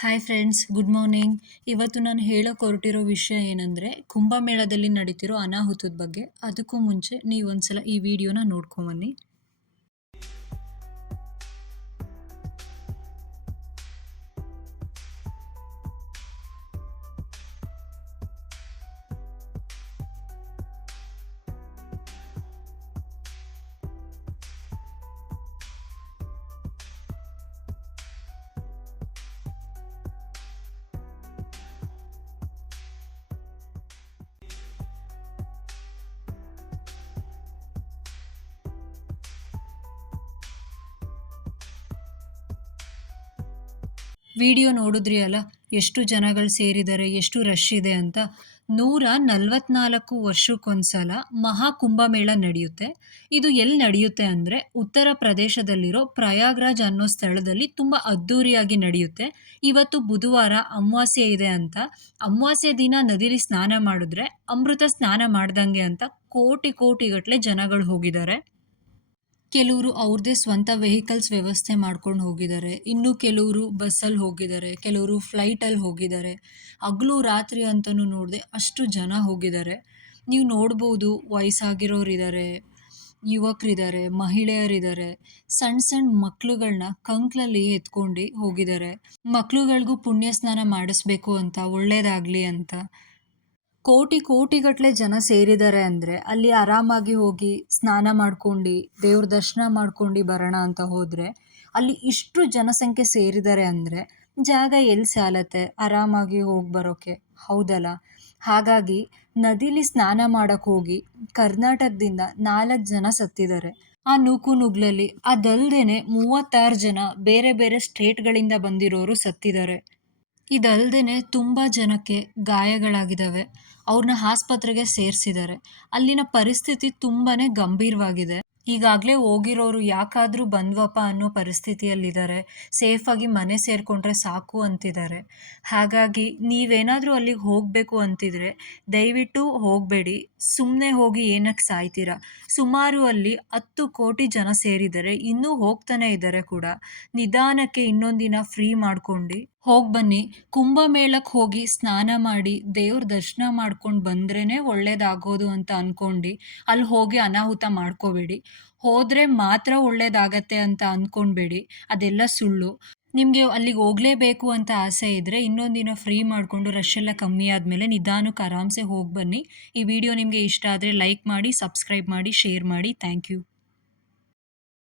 Hi friends, good morning. ಇವತ್ತು ನಾನು ಹೇಳೋಕೆ ಹೊರಟಿರೋ ವಿಷಯ ಏನಂದರೆ ಕುಂಭಮೇಳದಲ್ಲಿ ನಡೀತಿರೋ ಅನಾಹುತದ ಬಗ್ಗೆ. ಅದಕ್ಕೂ ಮುಂಚೆ ನೀವು ಒಂದ್ಸಲ ಈ ವಿಡಿಯೋನ ನೋಡ್ಕೊಂಬನ್ನಿ. ವಿಡಿಯೋ ನೋಡಿದ್ರಿ ಅಲ್ಲ, ಎಷ್ಟು ಜನಗಳು ಸೇರಿದ್ದಾರೆ, ಎಷ್ಟು ರಶ್ ಇದೆ ಅಂತ. 144 ವರ್ಷಕ್ಕೊಂದ್ಸಲ ಮಹಾ ಕುಂಭಮೇಳ ನಡೆಯುತ್ತೆ. ಇದು ಎಲ್ಲಿ ನಡೆಯುತ್ತೆ ಅಂದರೆ ಉತ್ತರ ಪ್ರದೇಶದಲ್ಲಿರೋ ಪ್ರಯಾಗ್ರಾಜ್ ಅನ್ನೋ ಸ್ಥಳದಲ್ಲಿ ತುಂಬ ಅದ್ಧೂರಿಯಾಗಿ ನಡೆಯುತ್ತೆ. ಇವತ್ತು ಬುಧವಾರ ಅಮಾವಾಸ್ಯೆ ಇದೆ ಅಂತ. ಅಮಾವಾಸ್ಯೆ ದಿನ ನದಿಲಿ ಸ್ನಾನ ಮಾಡಿದ್ರೆ ಅಮೃತ ಸ್ನಾನ ಮಾಡ್ದಂಗೆ ಅಂತ ಕೋಟಿಗಟ್ಟಲೆ ಜನಗಳು ಹೋಗಿದ್ದಾರೆ. ಕೆಲವರು ಅವ್ರದ್ದೇ ಸ್ವಂತ ವೆಹಿಕಲ್ಸ್ ವ್ಯವಸ್ಥೆ ಮಾಡ್ಕೊಂಡು ಹೋಗಿದ್ದಾರೆ. ಇನ್ನು ಕೆಲವರು ಬಸ್ಸಲ್ಲಿ ಹೋಗಿದ್ದಾರೆ, ಕೆಲವರು ಫ್ಲೈಟಲ್ಲಿ ಹೋಗಿದ್ದಾರೆ. ಹಗಲು ರಾತ್ರಿ ಅಂತಲೂ ನೋಡದೆ ಅಷ್ಟು ಜನ ಹೋಗಿದ್ದಾರೆ. ನೀವು ನೋಡ್ಬೋದು, ವಯಸ್ಸಾಗಿರೋರಿದ್ದಾರೆ, ಯುವಕರಿದ್ದಾರೆ, ಮಹಿಳೆಯರಿದ್ದಾರೆ, ಸಣ್ಣ ಮಕ್ಳುಗಳನ್ನ ಕಂಕ್ಳಲ್ಲಿ ಎತ್ಕೊಂಡು ಹೋಗಿದ್ದಾರೆ. ಮಕ್ಳುಗಳಿಗೂ ಪುಣ್ಯ ಸ್ನಾನ ಮಾಡಿಸ್ಬೇಕು ಅಂತ, ಒಳ್ಳೇದಾಗಲಿ ಅಂತ. ಕೋಟಿಗಟ್ಟಲೆ ಜನ ಸೇರಿದ್ದಾರೆ ಅಂದರೆ ಅಲ್ಲಿ ಆರಾಮಾಗಿ ಹೋಗಿ ಸ್ನಾನ ಮಾಡ್ಕೊಂಡು ದೇವ್ರ ದರ್ಶನ ಮಾಡ್ಕೊಂಡು ಬರೋಣ ಅಂತ ಹೋದರೆ ಅಲ್ಲಿ ಇಷ್ಟು ಜನಸಂಖ್ಯೆ ಸೇರಿದ್ದಾರೆ ಅಂದರೆ ಜಾಗ ಎಲ್ಲಿ ಸಾಲತ್ತೆ ಆರಾಮಾಗಿ ಹೋಗಿ ಬರೋಕ್ಕೆ, ಹೌದಲ್ಲ? ಹಾಗಾಗಿ ನದಿಲಿ ಸ್ನಾನ ಮಾಡೋಕ್ಕೆ ಹೋಗಿ ಕರ್ನಾಟಕದಿಂದ 4 ಜನ ಸತ್ತಿದ್ದಾರೆ ಆ ನೂಕುನುಗ್ಲಲ್ಲಿ. ಅದಲ್ಲದೆ 36 ಜನ ಬೇರೆ ಬೇರೆ ಸ್ಟೇಟ್ಗಳಿಂದ ಬಂದಿರೋರು ಸತ್ತಿದ್ದಾರೆ. ಇದಲ್ಲದೆ ತುಂಬ ಜನಕ್ಕೆ ಗಾಯಗಳಾಗಿದ್ದಾವೆ. ಅವ್ರನ್ನ ಆಸ್ಪತ್ರೆಗೆ ಸೇರಿಸಿದ್ದಾರೆ. ಅಲ್ಲಿನ ಪರಿಸ್ಥಿತಿ ತುಂಬಾ ಗಂಭೀರವಾಗಿದೆ. ಈಗಾಗಲೇ ಹೋಗಿರೋರು ಯಾಕಾದರೂ ಬಂದ್ವಪ್ಪ ಅನ್ನೋ ಪರಿಸ್ಥಿತಿಯಲ್ಲಿದ್ದಾರೆ. ಸೇಫಾಗಿ ಮನೆ ಸೇರಿಕೊಂಡ್ರೆ ಸಾಕು ಅಂತಿದ್ದಾರೆ. ಹಾಗಾಗಿ ನೀವೇನಾದರೂ ಅಲ್ಲಿಗೆ ಹೋಗಬೇಕು ಅಂತಿದ್ರೆ ದಯವಿಟ್ಟು ಹೋಗಬೇಡಿ. ಸುಮ್ಮನೆ ಹೋಗಿ ಏನಕ್ಕೆ ಸಾಯ್ತೀರಾ? ಸುಮಾರು ಅಲ್ಲಿ 10 ಕೋಟಿ ಜನ ಸೇರಿದ್ದಾರೆ, ಇನ್ನೂ ಹೋಗ್ತಾನೆ ಇದ್ದಾರೆ ಕೂಡ. ನಿಧಾನಕ್ಕೆ ಇನ್ನೊಂದು ದಿನ ಫ್ರೀ ಮಾಡ್ಕೊಂಡು ಹೋಗ್ಬನ್ನಿ. ಕುಂಭಮೇಳಕ್ಕೆ ಹೋಗಿ ಸ್ನಾನ ಮಾಡಿ ದೇವ್ರ ದರ್ಶನ ಮಾಡ್ಕೊಂಡು ಬಂದ್ರೇ ಒಳ್ಳೇದಾಗೋದು ಅಂತ ಅಂದ್ಕೊಂಡು ಅಲ್ಲಿ ಹೋಗಿ ಅನಾಹುತ ಮಾಡ್ಕೋಬೇಡಿ. ಹೋದರೆ ಮಾತ್ರ ಒಳ್ಳೇದಾಗತ್ತೆ ಅಂತ ಅಂದ್ಕೊಳ್ಬೇಡಿ, ಅದೆಲ್ಲ ಸುಳ್ಳು. ನಿಮಗೆ ಅಲ್ಲಿಗೆ ಹೋಗಲೇಬೇಕು ಅಂತ ಆಸೆ ಇದ್ದರೆ ಇನ್ನೊಂದು ದಿನ ಫ್ರೀ ಮಾಡಿಕೊಂಡು ರಶ್ ಎಲ್ಲ ಕಮ್ಮಿ ಆದಮೇಲೆ ನಿಧಾನಕ್ಕೆ ಆರಾಮ್ಸೆ ಹೋಗಿ ಬನ್ನಿ. ಈ ವಿಡಿಯೋ ನಿಮಗೆ ಇಷ್ಟ ಆದರೆ ಲೈಕ್ ಮಾಡಿ, ಸಬ್ಸ್ಕ್ರೈಬ್ ಮಾಡಿ, ಶೇರ್ ಮಾಡಿ. Thank you.